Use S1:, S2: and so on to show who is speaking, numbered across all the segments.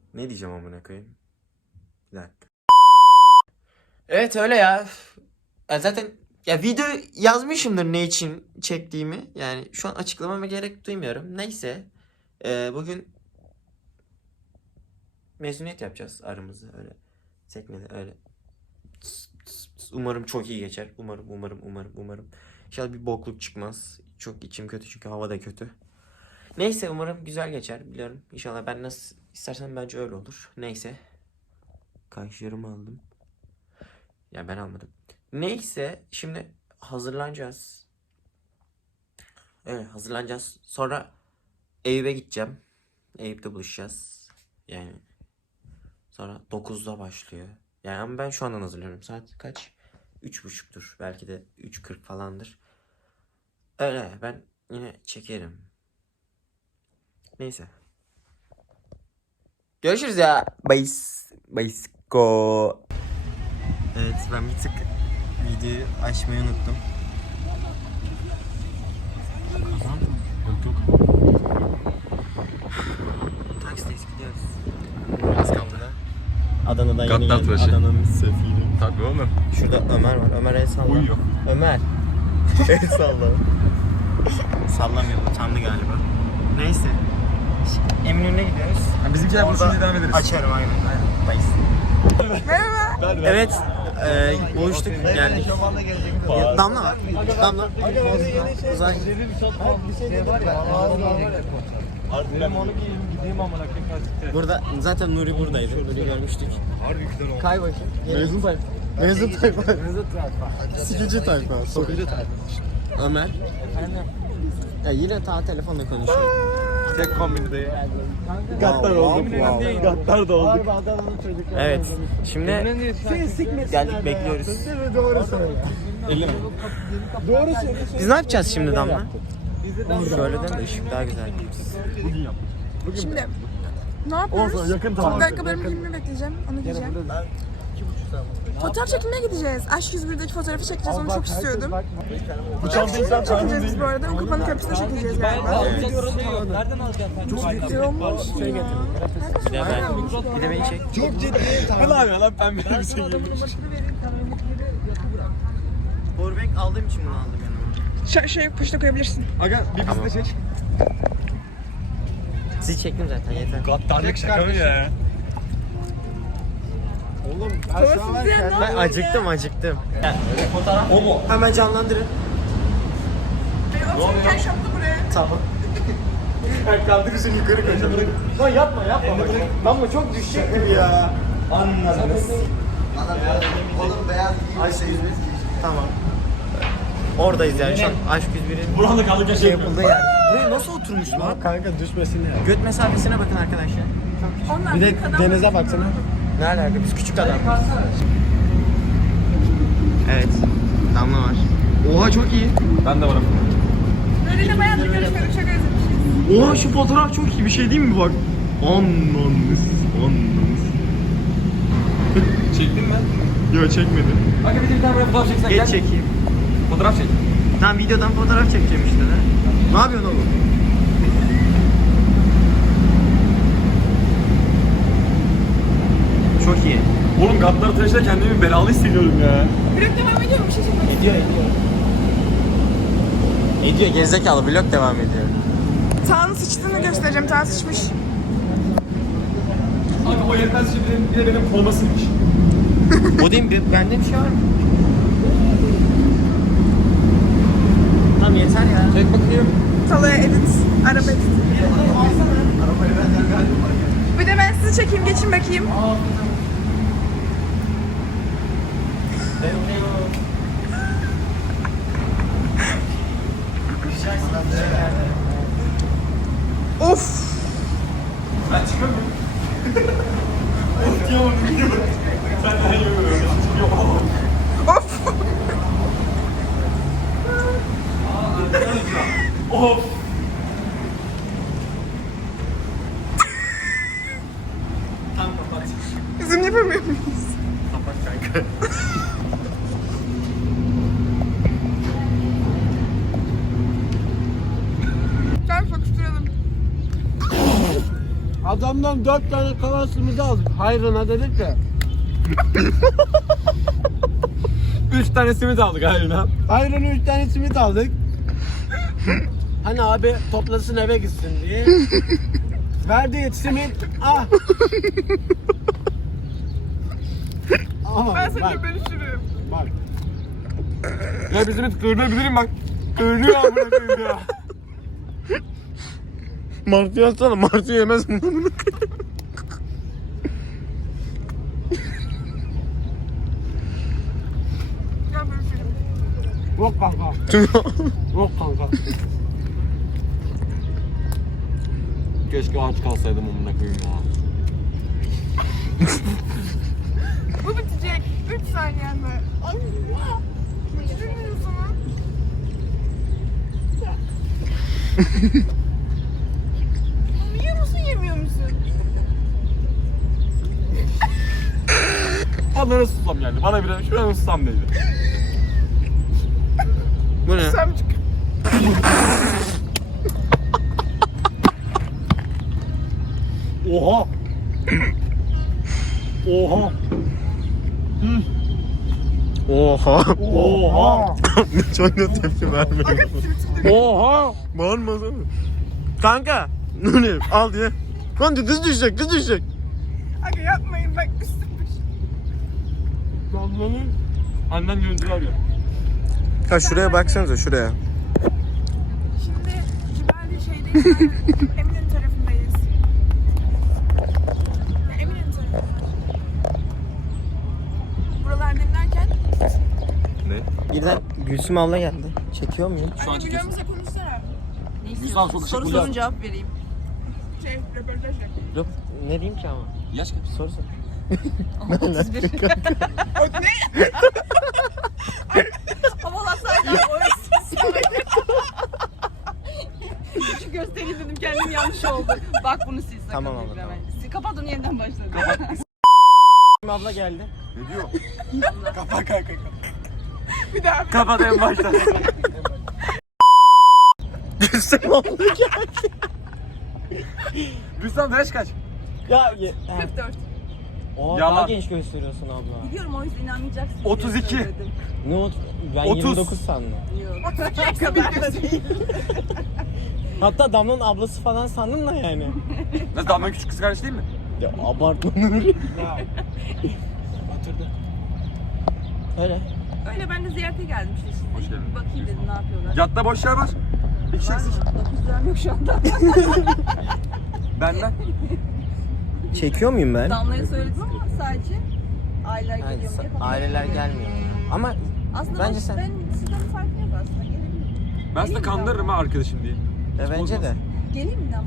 S1: Ne diyeceğim amına koyayım? Bir dakika. Evet öyle ya. Zaten ya video yazmışımdır ne için çektiğimi. Yani şu an açıklamama gerek duymuyorum. Neyse. Bugün mezuniyet yapacağız aramızda öyle. Teknede öyle. Umarım çok iyi geçer. Umarım. İnşallah bir bokluk çıkmaz. Çok içim kötü çünkü hava da kötü. Neyse umarım güzel geçer biliyorum. İnşallah ben nasıl istersen bence öyle olur. Neyse. Kaşlarımı aldım. Ya ben almadım. Neyse şimdi hazırlanacağız. Evet hazırlanacağız. Sonra Eyüp'e gideceğim. Eyüp'te buluşacağız. Yani sonra 9'da başlıyor. Yani ama ben şu andan hazırlıyorum. Saat kaç? 3.30'dur. Belki de 3.40 falandır. Öyle ben yine çekerim. Neyse. Görüşürüz ya. Bye. Bye. Go. Evet ben bir tık videoyu açmayı unuttum. Taksideyiz gidiyoruz. İstanbul'da. Adana'dan yeni
S2: Gattar
S1: geldim.
S2: tıraşı.
S1: Adana'nın sefiri.
S2: Tabii oğlum.
S1: Şurada Ömer var. Ömer el salla.
S2: Uyuyor.
S1: Ömer. El salla. Sallamıyor. Utandı galiba. Neyse. Şimdi Eminönü'ne gidiyoruz.
S2: Bizimkiler buluşunca devam ederiz.
S1: Açarım aynen. Bayız. Merhaba. Evet. Buluştuk geldik. Damla var. Damla. Uzay. Burada zaten Nuri buradaydı. Nuri görmüştük. Kay bakayım.
S2: Mezun tayfa.
S1: Mezun tayfa.
S2: Sikici tayfa. Sokucu tayfa.
S1: Ömer. Ya yine telefonla konuşuyor.
S2: Tek kombinde. Gattar olduk. Gattar da olduk.
S1: Evet. Şimdi geldik bekliyoruz.
S2: Doğru söyle.
S1: 50 mi?
S2: Doğru söyle.
S1: Biz ne yapacağız şimdi Damla? Şöyle değil mi? Işık daha güzel.
S2: Bugün yap.
S3: Şimdi ne yapıyoruz?
S2: Olsun, yakın
S3: Son
S2: tamam.
S3: ayakkabılarımı giymemi bekleyeceğim. Onu giyeceğim. Fotoğraf çekimine gideceğiz. Aşk 101'deki fotoğrafı çekeceğiz. Onu çok istiyordum.
S2: Bu çantayı sen
S3: Çekeceğiz biz bu arada. Okupanın köprüsüne çekeceğiz galiba. Çok güzel olmuş ya.
S1: Bir de ben. Bir de beni çek.
S2: Çok ciddi. Ne yapıyor lan pembe bir şey giymiş.
S1: Powerbank aldığım için bunu aldım yanıma.
S3: Şey poşete koyabilirsin.
S2: Aga bir bizi de çek.
S1: Sizi çektim zaten yeter.
S2: Gattarlık şaka mı ya? Oğlum ben şu an
S1: Ben acıktım. O mu? Hemen canlandırın.
S3: Otururken şapka buraya.
S1: Tamam.
S2: kaldırırsın yukarı koyacağım.
S1: Lan yapma. Lan bu çok düşecek gibi ya. Anladınız.
S4: Oğlum beyaz
S1: Aşk 101. Tamam. Oradayız yani şu an Aşk 101'in
S2: Burada kaldık
S1: şey yapıldığı yer. Buraya nasıl oturmuş lan?
S2: Kanka düşmesin ya.
S1: Göt mesafesine bakın arkadaşlar.
S3: Onlar
S2: Bir de
S3: büyük adam.
S2: denize baksana.
S1: Ne alaka? Biz küçük adam. Evet. Damla var. Oha çok iyi.
S2: Ben de varım.
S3: Böyle bayağı da görüşmedik. Çok özlemişiz.
S1: Oha şu fotoğraf çok iyi. Bir şey değil mi bak? Anlamız.
S2: Çektin mi?
S1: Yok çekmedim.
S2: Aga bir tane fotoğraf çeksen
S1: Geç çekeyim.
S2: Fotoğraf çek.
S1: Tamam videodan fotoğraf çekeceğim işte de. Ne yapıyorsun oğlum? Çok iyi.
S2: Oğlum Gattar tıraşla kendimi belalı hissediyorum ya.
S3: Blok devam ediyor mu? Bir şey söyleyeyim.
S1: Ediyor gerizekalı vlog devam ediyor.
S3: Tağ'ın sıçtığını göstereceğim. Tağ sıçmış.
S2: Aga o yetmez şimdi bir de benim koluma sıkmış.
S1: O değil mi? Bende bir şey var mı? Tamam yeter ya.
S2: Çek bakayım.
S3: Talaya edit. Araba edit. Bir de ben sizi çekeyim. Geçin bakayım. Of.
S2: Ben çıkıyor muyum? Of diyamadım. Sen de yiyorum.
S3: Of.
S2: Of. Tamam kapat.
S3: Bizim yapamıyor muyuz?
S2: Kapat kanka.
S3: Ben fokusturalım.
S2: Adamdan 4 tane kalan simidi aldık. Hayrına dedik de.
S5: 3 tane simit aldık hayrına.
S2: Hayrına 3 tane simit aldık. Hani abi toplasın eve gitsin diye. Verdiği simit ah. Ama
S3: Ben
S2: bak,
S3: seni bölüşürüm.
S2: bak.
S5: Ya bir simit kırılabilirim bak. Kırılıyor amına koyayım ya.
S1: Martı yazsana, martı yemez mi?
S3: Ya bölüşürüm.
S2: Yok kanka. Yok kanka.
S5: Keşke aç kalsaydım amına koyayım ya.
S3: Bu bitecek. 3 saniyende. Allah! Bitirmiyorsun ha. Yiyor musun yemiyor musun?
S5: Bana susam geldi. Bana bir şuraya susam dedi.
S1: Bu ne?
S3: Sen çık.
S2: Oha. Oha.
S1: Oha.
S2: Oha.
S1: Çok da tepki vermiyor.
S2: Oha.
S1: Bağırmasana. Kanka. Nuri al diye. Kanka kız düşecek.
S3: Aga yapmayın bak üstümüş.
S2: Damlanın.
S5: Annen görüntüler ya.
S1: Ha şuraya baksanıza şuraya.
S3: Şimdi Cibali şeydeyiz. Eminönü tarafındayız. Ya, Eminönü tarafında. Buralar demlerken
S1: Birden Gülsüm abla geldi. Çekiyor muyum?
S5: Şu an çekiyorsun.
S3: Vlogumuza konuşsana.
S5: Lütfen çok
S6: Soru
S5: teşekkürler.
S6: sorun cevap vereyim.
S3: Röportaj yap.
S1: Yok ne diyeyim ki ama?
S5: Yaş kaç?
S1: Soru sor.
S6: 31. Havalasaydım o Şu göstereyim dedim kendim yanlış oldu. Bak bunu sil sakın.
S1: Tamam abla,
S6: dedim
S1: tamam.
S6: hemen. Kapat onu yeniden başla.
S1: Gülsüm abla geldi.
S5: Ne diyor? Kapa kanka.
S3: Bir daha.
S5: Kapat en baştan.
S1: Gülsüm abla geldi.
S5: Rüstem yaş kaç?
S1: Ya
S6: 44.
S1: Oha,
S5: Yalan.
S1: daha genç gösteriyorsun abla.
S6: Biliyorum o yüzden inanmayacaksın. diye
S5: 32.
S6: söyledim.
S1: Ne oldu? Ben
S5: 30.
S1: 29 sandım.
S6: Yok.
S3: Eksi bir değil.
S1: Hatta Damla'nın ablası falan sandım da yani.
S5: Nasıl Damla'nın küçük kız kardeş değil mi?
S1: Ya abartma Nuri. Öyle.
S6: Öyle ben de ziyarete geldim işte size.
S5: Hoş geldin.
S6: Bir bakayım dedim ne yapıyorlar.
S5: Yatta boş yer var. Bir kişi
S6: Var mı?
S5: eksik.
S6: 9 liram yok şu anda.
S5: Benden.
S1: Çekiyor muyum ben?
S6: Damla'ya söyledim ama sadece aileler
S1: Yani
S6: geliyor diye. falan.
S1: aileler gelmiyor. Ama
S6: Aslında
S1: bence sen-
S6: ben sizden farklı yok aslında. Gelebilirim.
S5: Ben size kandırırım ha arkadaşım diye.
S1: ya bence de.
S6: Geleyim mi Damla?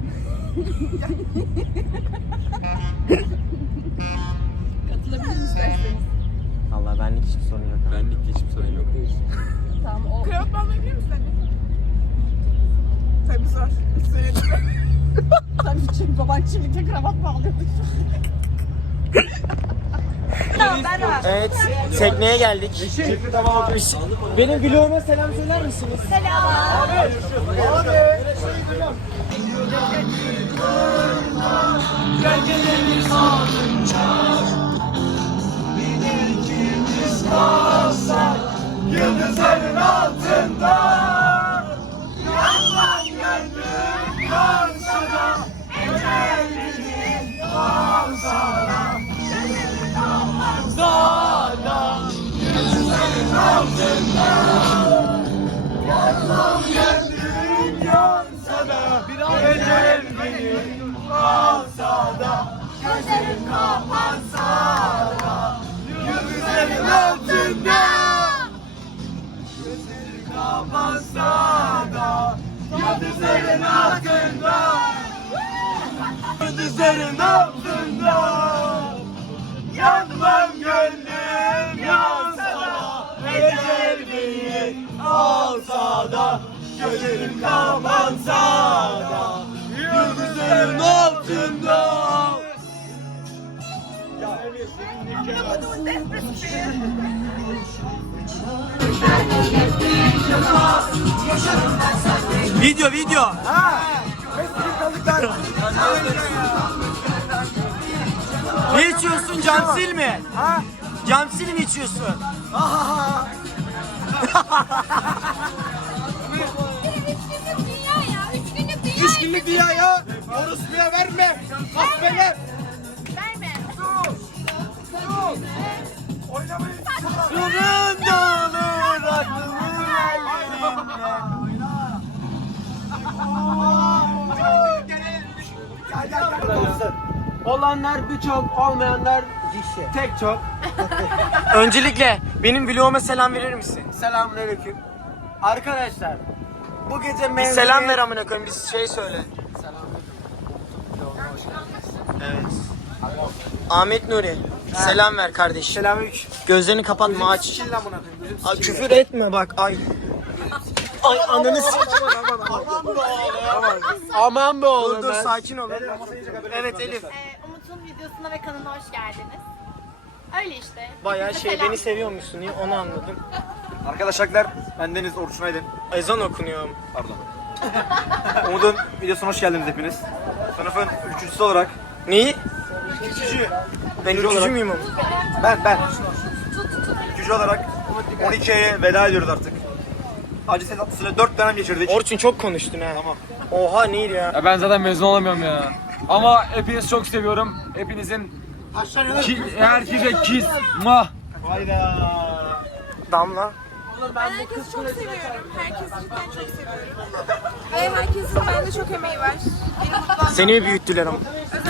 S6: Katılabilirim isterseniz.
S1: Allah benlik hiçbir sorun yok. abi.
S5: Benlik hiçbir sorun yok.
S6: Tamam o.
S3: Kravat bağlamayı biliyor musun anne? Tabii zor. Söyledim.
S6: Tabii ki baban çiftlikte kravat bağlıyordu. Tamam ben rahat.
S1: Evet, tekneye geldik. Benim vloguma selam söyler misiniz?
S2: Yıldızların altında. Yandan gönlüm yansa da. Ecel benim yansa da. Sana yıldızların altında. Yandan gönlüm yansa da. Ecel benim yansa da. Gözlerim kapansa da. Yıldızların altında. Kapansa da yıldızların altında, yıldızların altında, yanmam gönlüm yansa da, ecel beni alsa da, gözlerim kapansa da, yıldızların altında. Video. Ha.
S1: Ne içiyorsun? Camsil mi?
S2: Ha?
S1: Camsil mi içiyorsun?
S2: Üç günlük dünya ya. Orospuya verme. Kahvele.
S1: Sürüm dağılır aklımın ellerinde.
S2: Olanlar birçok, olmayanlar tek çok.
S1: Öncelikle benim vloguma selam verir misin?
S2: Selamünaleyküm. Arkadaşlar, bu gece
S1: Bir
S2: mevzuyu...
S1: selam ver amına koyayım, bir şey söyle. Evet. Ahmet Nuri, selam ver kardeşim.
S2: Selamünaleyküm.
S1: Gözlerini kapatma, aç.
S2: Sikil lan buna koyayım, gözüm
S1: Ay,
S2: sikil.
S1: küfür etme bak, ay. Ay ananı
S2: Aman be oğlum.
S1: Dur sakin ol. Evet Elif.
S7: Umut'un videosuna ve kanalına hoş geldiniz. Öyle işte.
S1: Bayağı
S7: Hepinize
S1: şey,
S7: selam.
S1: beni seviyormuşsun ya, onu anladım.
S5: Arkadaşlar ben Deniz Orçun Aydın.
S1: Ezan okunuyor.
S5: Pardon. Umut'un videosuna hoş geldiniz hepiniz. Sınıfın üçüncüsü olarak.
S1: Neyi?
S5: Üçüncü.
S1: Ben
S5: olarak-
S1: üçüncü müyüm ama?
S5: Ben. Üçüncü olarak 12'ye veda ediyoruz artık. Acı ses tatlısıyla 4 dönem geçirdik.
S1: Orçun çok konuştun ha.
S5: Tamam.
S1: Oha neydi ya?
S8: Ya ben zaten mezun olamıyorum ya. Ama hepinizi çok seviyorum. Hepinizin herkese kiss. Mah.
S1: Damla.
S3: Ben herkesi çok seviyorum. Herkesi cidden çok seviyorum. Ve herkesin bende çok emeği var. Beni mutlu
S1: Seni mi büyüttüler ama?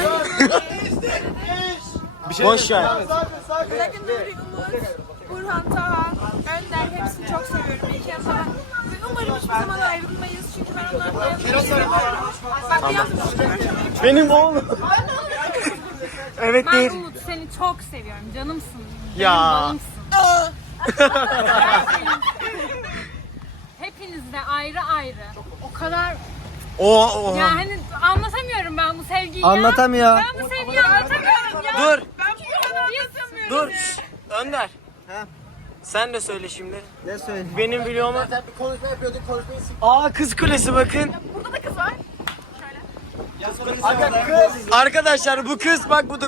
S1: Boş ver.
S3: Özellikle Nuri, Umut, Burhan, Taha, Önder hepsini çok seviyorum. İyi ki yanımda. Ve umarım hiçbir zaman ayrılmayız. Çünkü ben onlarla yanımda seviyorum. Bak bir yapmışım.
S1: Benim oğlum. Evet
S9: Ben
S1: değil.
S9: Umut seni çok seviyorum. Canımsın.
S1: Ya.
S9: Balımsın. Hepiniz de ayrı ayrı. O kadar
S1: Oha.
S9: ya hani anlatamıyorum ben bu sevgiyi
S2: Anlatamıyor.
S9: ya. Ben bu sevgiyi anlatamıyorum ya.
S1: Dur.
S9: Ben bu kadar anlatamıyorum.
S1: Dur. Şşt, Önder. Sen de söyle şimdi.
S2: Ne söyleyeyim?
S1: Benim vloguma...
S2: Zaten bir konuşma yapıyorduk, konuşmayı siktir.
S1: Aa, kız kulesi bakın.
S3: Burada da kız var.
S2: Aga kız.
S1: Arkadaşlar bu kız bak, bu da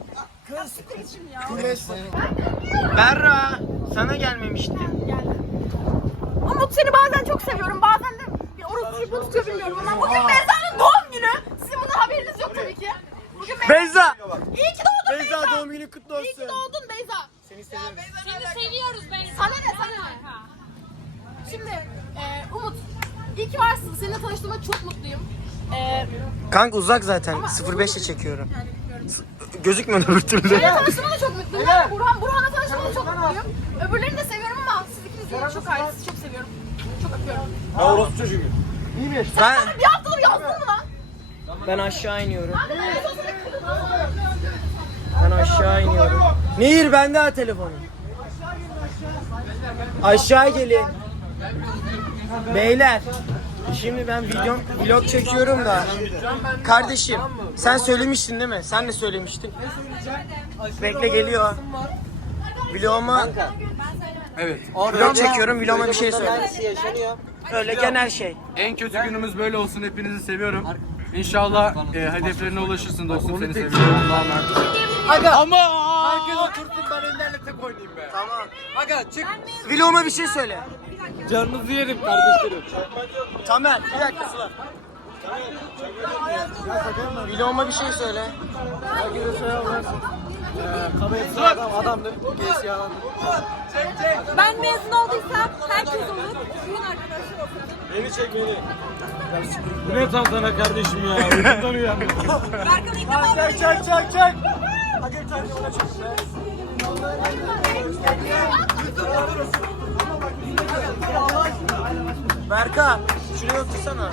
S1: Berra, sana gelmemiştim.
S3: Umut seni bazen çok seviyorum. Bazen de bir orospu tutuyor bilmiyorum ama bugün Beyza'nın doğum günü. Sizin bundan haberiniz yok tabii ki. Bugün
S1: Beyza.
S3: İyi ki doğdun Beyza.
S1: Beyza doğum günü kutlu olsun.
S3: İyi ki doğdun Beyza.
S9: Seni seviyoruz ben.
S3: Sana ne sana ne? Şimdi Umut iyi ki varsın. Seninle tanıştığıma çok mutluyum.
S1: Kanka uzak zaten. 05'le çekiyorum. Gözükmüyor öbür türlü.
S3: Seninle tanıştığıma da çok mutluyum. Burhan'la tanıştığıma da çok mutluyum. Öbürlerini de seviyorum ama siz ikiniz de çok ayrı. Sizi çok seviyorum. Çok öpüyorum.
S5: Ben orospu çocuğuyum.
S1: Ben,
S3: Bir haftadır yazdın mı lan?
S1: ben aşağı iniyorum. Ben aşağı iniyorum. Nehir bende ha telefonu. Aşağı gelin. Beyler. Şimdi ben vlog çekiyorum da. Kardeşim sen söylemiştin değil mi? Sen de söylemiştin. Bekle geliyor. Vloguma
S8: Evet.
S1: vlog çekiyorum. Vloguma bir şey söyle. Öyle genel şey.
S8: En kötü günümüz böyle olsun. Hepinizi seviyorum. İnşallah hedeflerine ulaşırsın dostum. Seni seviyorum.
S2: Ama herkes otursun, ben Önder'le tek oynayayım be.
S1: Tamam.
S2: Aga çık.
S1: Vloguma bir şey söyle.
S2: Canınızı yerim kardeşlerim.
S1: Tamer bir dakika Sıla. Vloguma bir şey söyle.
S2: Kamerası adamdır. Gerisi yalandır.
S3: Ben mezun olduysam herkes olur. Bugün arkadaşlar olsun.
S2: Beni çek beni.
S8: Bu ne tam sana kardeşim ya? Uykundan uyandım.
S3: Berkan'ı ilk defa böyle
S2: Çek.
S1: Berka şuraya otursana.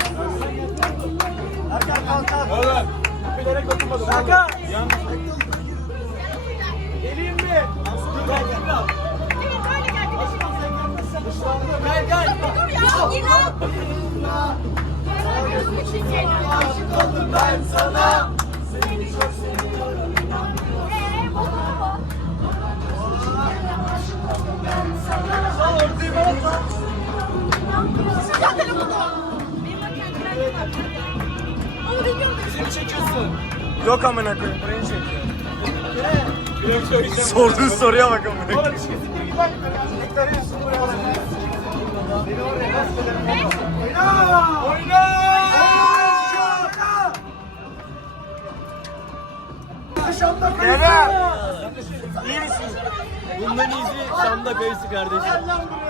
S2: Oğlum. Bilerek dokunmadım. Kanka. Geleyim mi? Gel.
S3: Dur ya. Gir lan.
S2: Ben sana.
S1: Yok amına koyayım, burayı çekiyor.
S5: Sorduğun soruya bakın.
S2: Bundan iyisi Şam'da kayısı kardeşim.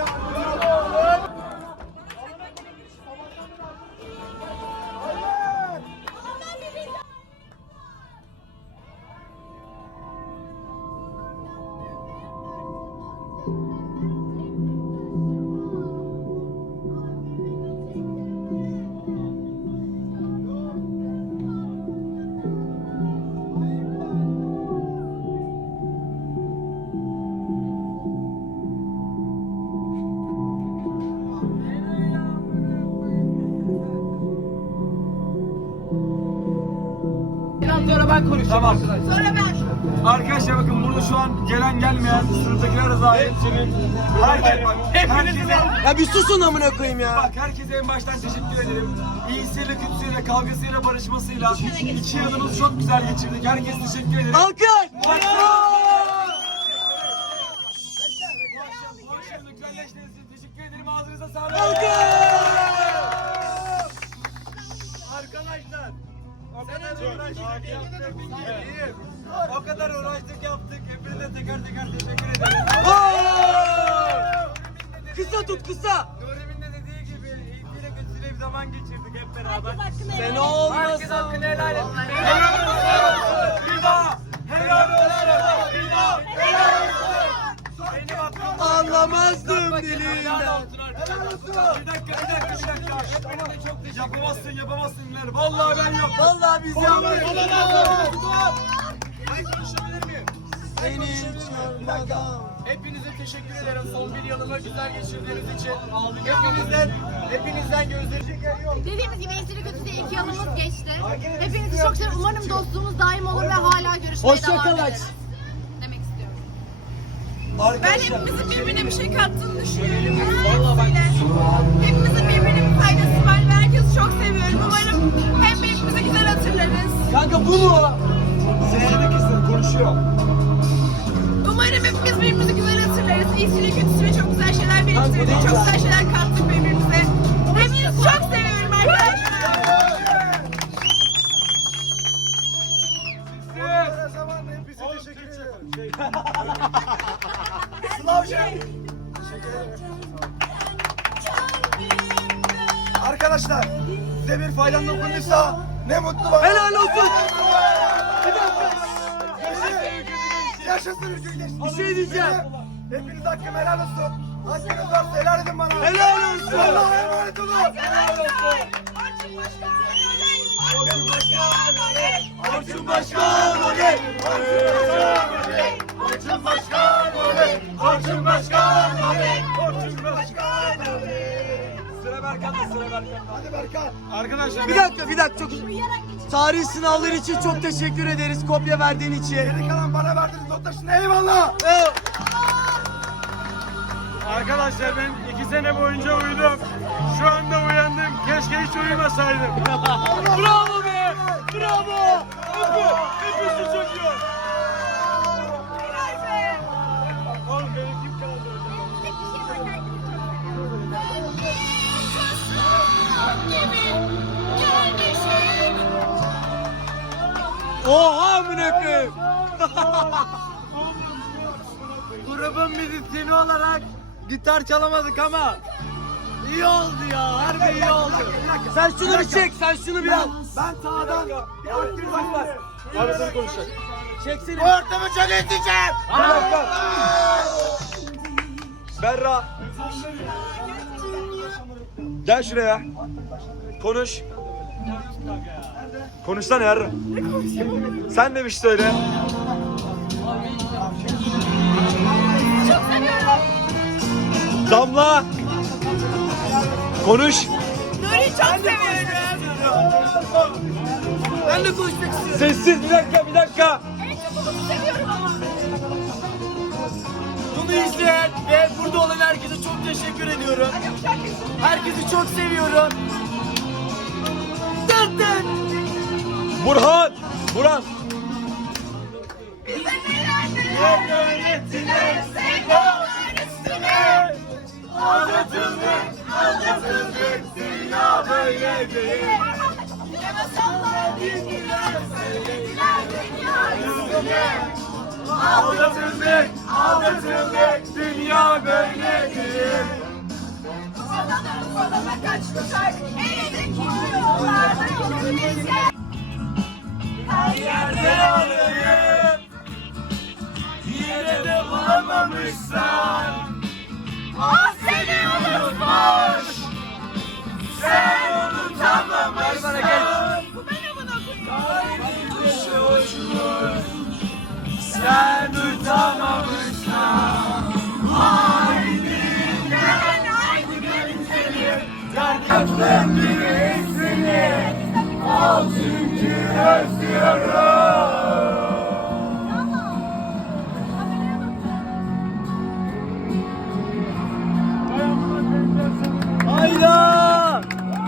S2: Sonra ben konuşacağım.
S8: Tamam.
S7: Sonra ben.
S8: Arkadaşlar bakın burada şu an gelen gelmeyen sınıftakiler de dahil. Herkese,
S2: Ya bir susun amına koyayım ya.
S8: bak herkese en baştan teşekkür ederim. İyisiyle, kötüsüyle, kavgasıyla, barışmasıyla 2 yılımızı çok güzel geçirdik. Herkese teşekkür ederim.
S2: Alkış!
S8: Bu akşam da güzelleştiğiniz için teşekkür ederim. Ağzınıza sağlık. Arkadaşlar. O kadar uğraştık yaptık. Hepinize teker teker teşekkür ederim.
S2: Kısa tut kısa.
S8: Nuri'nin de dediği gibi iyisiyle kötüsüyle bir zaman geçirdik hep beraber.
S2: Sen olmasın.
S8: Herkes hakkını helal etsin. Helal olsun. Bir daha. Helal olsun. Bir daha. Helal olsun. Benim hakkım.
S2: Anlamazdım dilinden.
S8: Bir dakika. Hepinize çok teşekkür ederim. Yapamazsın Günler. Vallahi ben yok.
S2: Vallahi biz yaptık.
S8: Ben konuşabilir miyim?
S2: Benim çarpmadan.
S5: Hepinize teşekkür ederim son bir yılımı güzel geçirdiğiniz için. Hepinizden gözleri
S7: Dediğimiz gibi iyisiyle kötüsüyle 2 yılımız geçti. Hepinizi çok seviyorum. Umarım dostluğumuz daim olur ve hala görüşmeye
S2: Hoşça
S7: devam
S2: kal.
S7: ederiz. Demek istiyorum.
S3: Ben hepimizin birbirine bir şey kattığını düşünüyorum. Hepimizin birbirine bir faydası var ve herkesi çok seviyorum. Umarım hem birbirimize güzel hatırlarız.
S2: Kanka bu mu?
S8: Sesini kısın konuşuyor.
S3: Umarım hepimiz birbirimizi güzel hatırlarız. İyisiyle kötüsüyle çok güzel şeyler biriktirdik. Çok güzel şeyler kattık birbirimize. Hepinizi çok seviyorum arkadaşlar.
S5: Her zaman hepinize teşekkür ederim. Slavcı. Arkadaşlar size bir faydam dokunduysa ne mutlu bana.
S2: Helal olsun.
S5: Yaşasın ülke geçti.
S2: Bir şey diyeceğim.
S5: Hepiniz hakkım helal olsun. Hakkınız varsa helal edin bana.
S2: Helal olsun.
S5: Allah'a emanet olun.
S2: Orçun Başkan oley.
S5: Orçun Başkan oley. Orçun Başkan oley. Orçun Başkan oley.
S8: Sıra Berkan'da, sıra Berkan'da.
S5: Hadi Berkan.
S8: Arkadaşlar
S2: Bir dakika çok tarih sınavları için çok teşekkür ederiz kopya verdiğin için.
S5: Geri kalan bana verdiğiniz not taşına eyvallah.
S8: Arkadaşlar ben 2 sene boyunca uyudum. Şu anda uyandım. Keşke hiç uyumasaydım.
S2: Bravo be! Bravo!
S8: Hepsi çocuğu. Oğlum beni kim kaldıracak?
S2: Oha amına koyayım.
S8: Grubun müzisyeni olarak gitar çalamadık ama iyi oldu ya. Harbi iyi oldu.
S2: Sen şunu bir çek, sen şunu bir al.
S5: Ben sağdan bir aktif var.
S8: Abi seni konuşacak.
S2: Çeksene.
S5: Ortamı çok edeceğim.
S8: Berra. Gel şuraya. Konuş. Konuşsana yarın. Sen de bir şey söyle.
S3: Çok seviyorum.
S8: Damla. Konuş.
S3: Nuri'yi çok seviyorum.
S2: Ben de konuşmak istiyorum.
S8: Sessiz bir dakika.
S3: En çok onu seviyorum ama.
S2: Bunu izleyen ve burada olan herkese çok teşekkür ediyorum. Herkesi çok seviyorum.
S8: Burhan.
S3: Güzel
S8: ettiler sevdalar üstüne. Aldatıldık, aldatıldık, dünya böyle değil. Ne masallar dindiler, söylediler dünya üstüne. Aldatıldık, aldatıldık, dünya böyle değil. Koluma kaç tutar, eridik yollarda yürümeyecek. Her yerde arayıp, yine de bulamamışsan. Ah seni unutmuş, sen unutamamışsın. Kalbin dışı uçmuş, sen tutamamışsın. Haydi görüşelim, derken birisini. Al çünkü özlüyorum.
S2: Hayda!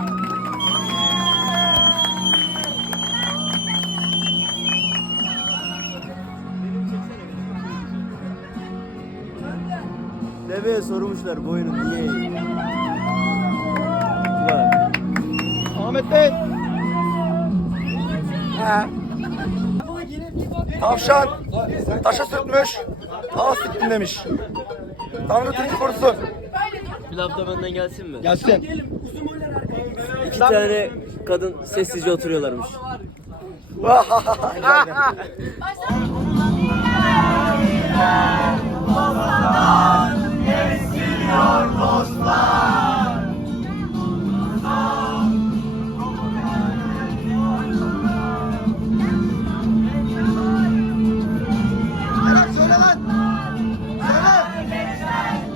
S2: Deveye sormuşlar boyunu niye eğiyor?
S5: Ahmet Bey. Tavşan taşa sürtmüş. Ağa sürttüm demiş. Tanrı Türk'ü korusun.
S2: Pilav da benden gelsin mi?
S5: Gelsin.
S2: 2 tane kadın sessizce oturuyorlarmış.
S5: Söyle lan. Söyle.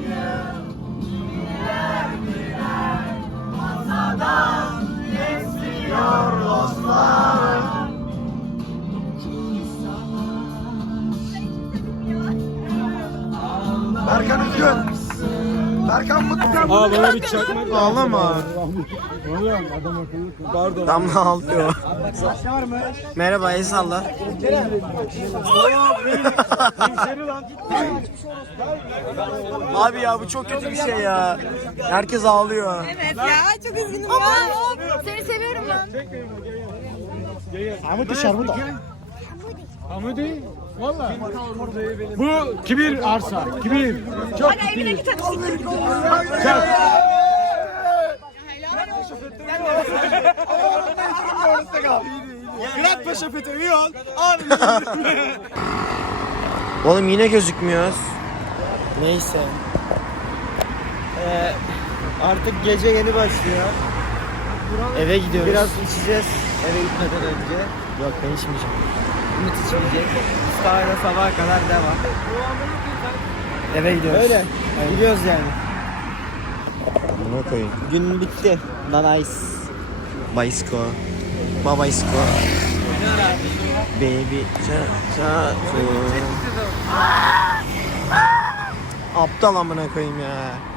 S5: Berkan üzgün. Berkan mutlu.
S2: Aa bana bir çakmak.
S1: Ağlama. Damla ağlıyor. Merhaba el salla. Abi ya bu çok kötü bir şey ya. Herkes ağlıyor.
S3: Evet ya çok üzgünüm ben.
S7: Seni seviyorum lan.
S2: Bu kibir arsa. Kibir. Çok
S3: Hadi evine git hadi.
S2: Murat Paşa FETÖ üye ol. Abi.
S1: Oğlum yine gözükmüyoruz. Neyse.
S2: Artık gece yeni başlıyor.
S1: Eve gidiyoruz.
S2: Biraz içeceğiz eve gitmeden önce.
S1: Yok ben içmeyeceğim.
S2: Ümit içmeyecek. İstihara sabaha kadar devam.
S1: Eve gidiyoruz.
S2: Öyle. Gidiyoruz yani.
S1: Bunu koyayım.
S2: Gün bitti. Nice.
S1: Baysko. Babaysko. Baby. Aptal amına koyayım ya.